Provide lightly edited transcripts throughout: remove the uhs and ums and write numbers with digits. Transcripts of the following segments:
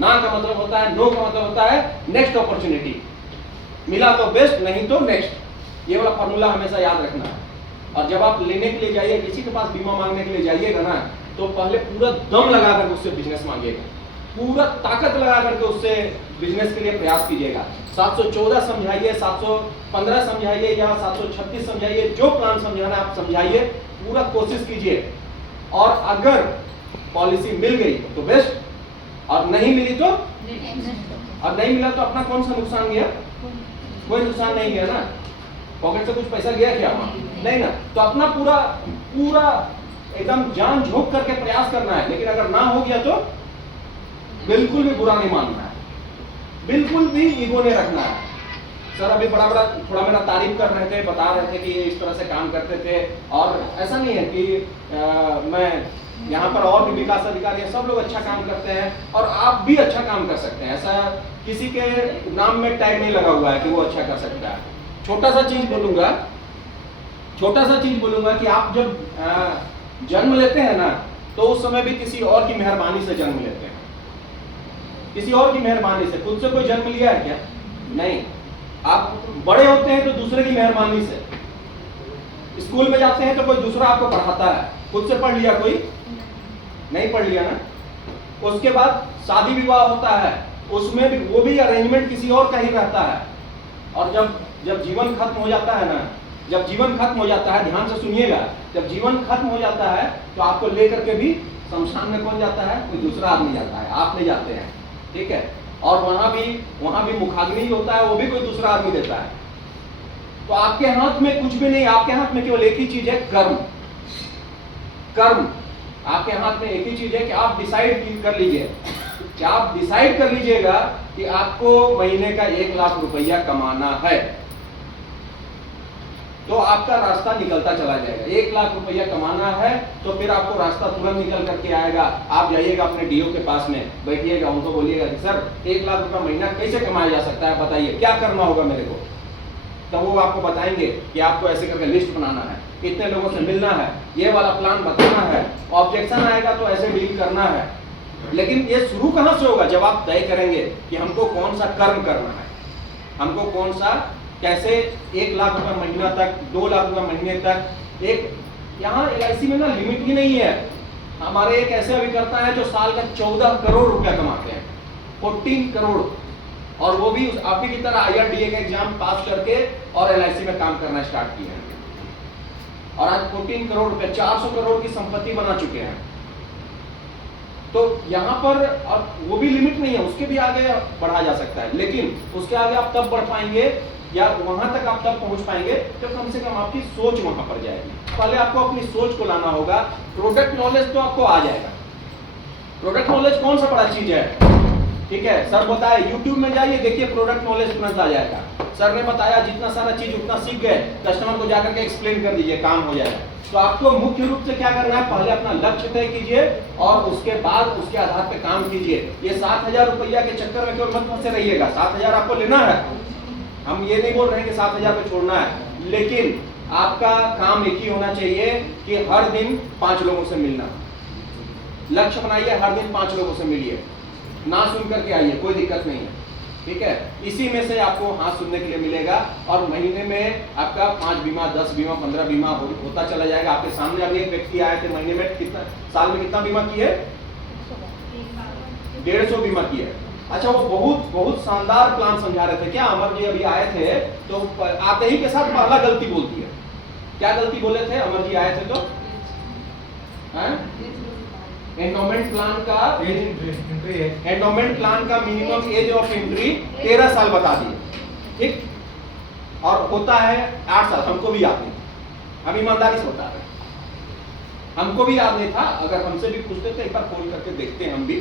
ना का मतलब होता है नो का मतलब होता है नेक्स्ट अपॉर्चुनिटी, मिला तो बेस्ट, नहीं तो नेक्स्ट। ये वाला फॉर्मूला हमेशा याद रखना है। और जब आप लेने के लिए जाइए, किसी के पास बीमा मांगने के लिए जाइएगा ना, तो पहले पूरा दम लगा करके उससे बिजनेस मांगिएगा, पूरा ताकत लगा करके उससे बिजनेस के लिए प्रयास कीजिएगा। 714 समझाइए, 715 समझाइए या 736 समझाइए, जो प्लान समझाना आप समझाइए, पूरा कोशिश कीजिए। और अगर पॉलिसी मिल गई तो बेस्ट, और नहीं मिली तो, और नहीं मिला तो अपना कौन सा नुकसान गया? कोई नुकसान नहीं गया ना, पॉकेट से कुछ पैसा गया क्या? नहीं ना। तो अपना पूरा पूरा एकदम जान झोंक करके प्रयास करना है। लेकिन अगर ना हो गया तो बिल्कुल भी बुरा नहीं मानना है, बिल्कुल भी ईगो नहीं रखना है। सर अभी बड़ा बड़ा थोड़ा मेरा तारीफ कर रहे थे, बता रहे थे कि ये इस तरह से काम करते थे, और ऐसा नहीं है कि मैं यहाँ पर और भी विकास अधिकारी सब लोग अच्छा काम करते हैं और आप भी अच्छा काम कर सकते हैं। ऐसा किसी के नाम में टैग नहीं लगा हुआ है कि वो अच्छा कर सकता है। छोटा सा चीज बोलूंगा कि आप जब जन्म लेते हैं ना, तो उस समय भी किसी और की मेहरबानी से जन्म लेते हैं, किसी और की मेहरबानी से। खुद से कोई जन्म लिया है क्या? नहीं। आप बड़े होते हैं तो दूसरे की मेहरबानी से। स्कूल में जाते हैं तो कोई दूसरा आपको पढ़ाता है, खुद से पढ़ लिया कोई? नहीं पढ़ लिया ना। उसके बाद शादी विवाह होता है, उसमें भी वो भी अरेंजमेंट किसी और का ही रहता है। और जब जीवन खत्म हो जाता है ना, जब जीवन खत्म हो जाता है, ध्यान से सुनिएगा, जब जीवन खत्म हो जाता है तो आपको लेकर के भी शमशान में कौन जाता है? कोई दूसरा आदमी जाता है, आप ले जाते हैं, ठीक है। और वहां भी मुखाग्नि होता है, वो भी कोई दूसरा आदमी देता है। तो आपके हाथ में कुछ भी नहीं, आपके हाथ में केवल एक ही चीज है, कर्म। कर्म आपके हाथ में एक ही चीज है कि आप डिसाइड कर लीजिए, कि आप डिसाइड कर लीजिएगा कि आपको महीने का 1 लाख रुपया कमाना है, तो आपका रास्ता निकलता चला जाएगा। 1 लाख रुपया कमाना है तो फिर आपको रास्ता तुरंत निकल करके आएगा। आप जाइएगा अपने डीओ के पास में, बैठिएगा, उनको बोलिएगा कि सर 1 लाख रुपया महीना कैसे कमाया जा सकता है, बताइए क्या करना होगा मेरे को। तब वो आपको बताएंगे कि आपको ऐसे करके लिस्ट बनाना है, कितने लोगों से मिलना है, ये वाला प्लान बताना है, ऑब्जेक्शन आएगा तो ऐसे डील करना है। लेकिन ये शुरू कहां से होगा? जब आप तय करेंगे कि हमको कौन सा कर्म करना है, हमको कौन सा, कैसे 1 लाख रुपए महीना तक, 2 लाख रुपए महीने तक। एक यहाँ LIC में ना लिमिट ही नहीं है। हमारे एक ऐसे अभिकर्ता है जो साल का 14 करोड़ रुपया कमाते हैं, 14 करोड़, और वो भी आप ही की तरह IRDA का एग्जाम पास करके और LIC में काम करना स्टार्ट किए हैं, और आज 14 करोड़ रुपए, 400 करोड़ की संपत्ति बना चुके हैं। तो यहाँ पर और वो भी लिमिट नहीं है, उसके भी आगे बढ़ा जा सकता है। लेकिन उसके आगे आप तब बढ़ पाएंगे या वहां तक आप तब पहुंच पाएंगे जब कम से कम आपकी सोच वहां पर जाएगी। पहले आपको अपनी सोच को लाना होगा। प्रोडक्ट नॉलेज तो आपको आ जाएगा। प्रोडक्ट नॉलेज कौन सा बड़ा चीज है, ठीक है। सर बताए, यूट्यूब में जाइए, देखिए प्रोडक्ट नॉलेज तुरंत आ जाएगा। सर ने बताया जितना सारा चीज उतना सीख गए, कस्टमर को जाकर के एक्सप्लेन कर दीजिए, काम हो जाएगा। तो आपको मुख्य रूप से क्या करना है, पहले अपना लक्ष्य तय कीजिए और उसके बाद उसके आधार पे काम कीजिए। ये 7,000 रुपया के चक्कर में केवल मत फंसे रहिएगा। 7,000 आपको लेना है, हम ये नहीं बोल रहे हैं कि 7,000 पे छोड़ना है, लेकिन आपका काम एक ही होना चाहिए कि हर दिन 5 लोगों से मिलना। लक्ष्य बनाइए, हर दिन 5 लोगों से मिलिए, ना सुन करके आइए, कोई दिक्कत नहीं है, ठीक है। इसी में से आपको हाँ सुनने के लिए मिलेगा और महीने में आपका 5 बीमा, 10 बीमा, 15 बीमा होता चला जाएगा। आपके सामने अभी एक व्यक्ति आए थे, महीने में कितना, साल में कितना बीमा किए? 150 बीमा किए। अच्छा, वो बहुत शानदार प्लान समझा रहे थे। क्या अमर जी अभी आए थे तो आते ही के साथ पहला गलती बोलती है। क्या गलती बोले थे अमर जी आए थे तो? एंडोमेंट प्लान का मिनिमम एज ऑफ एंट्री 13 साल बता दिए, ठीक। और होता है 8 साल। हमको भी याद नहीं, हम ईमानदारी से बता रहे, हमको भी याद नहीं था। अगर हमसे भी पूछते थे, एक बार फोन करके देखते हैं हम भी,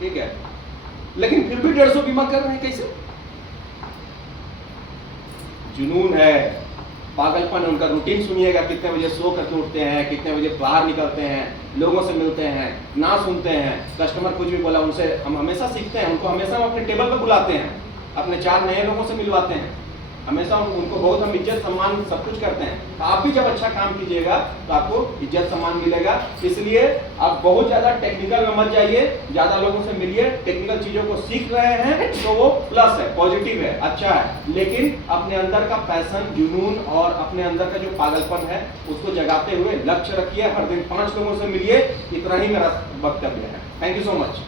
ठीक है। लेकिन फिर भी 150 बीमा कर रहे हैं, कैसे? जुनून है, पागलपन है उनका। रूटीन सुनिएगा, कितने बजे सो करके उठते हैं, कितने बजे बाहर निकलते हैं, लोगों से मिलते हैं, ना सुनते हैं। कस्टमर कुछ भी बोला, उनसे हम हमेशा सीखते हैं। उनको हमेशा हम अपने टेबल पर बुलाते हैं, अपने 4 नए लोगों से मिलवाते हैं, हमेशा उनको बहुत हम इज्जत सम्मान सब कुछ करते हैं। आप भी जब अच्छा काम कीजिएगा तो आपको इज्जत सम्मान मिलेगा। इसलिए आप बहुत ज़्यादा टेक्निकल में मत जाइए, ज़्यादा लोगों से मिलिए, टेक्निकल टेक्निकल चीजों को सीख रहे हैं तो वो प्लस है, पॉजिटिव है, अच्छा है। लेकिन अपने अंदर का पैशन, जुनून और अपने अंदर का जो पागलपन है उसको जगाते हुए लक्ष्य रखिए, हर दिन 5 लोगों से मिलिए। इतना ही मेरा वक्तव्य है। Thank you so much.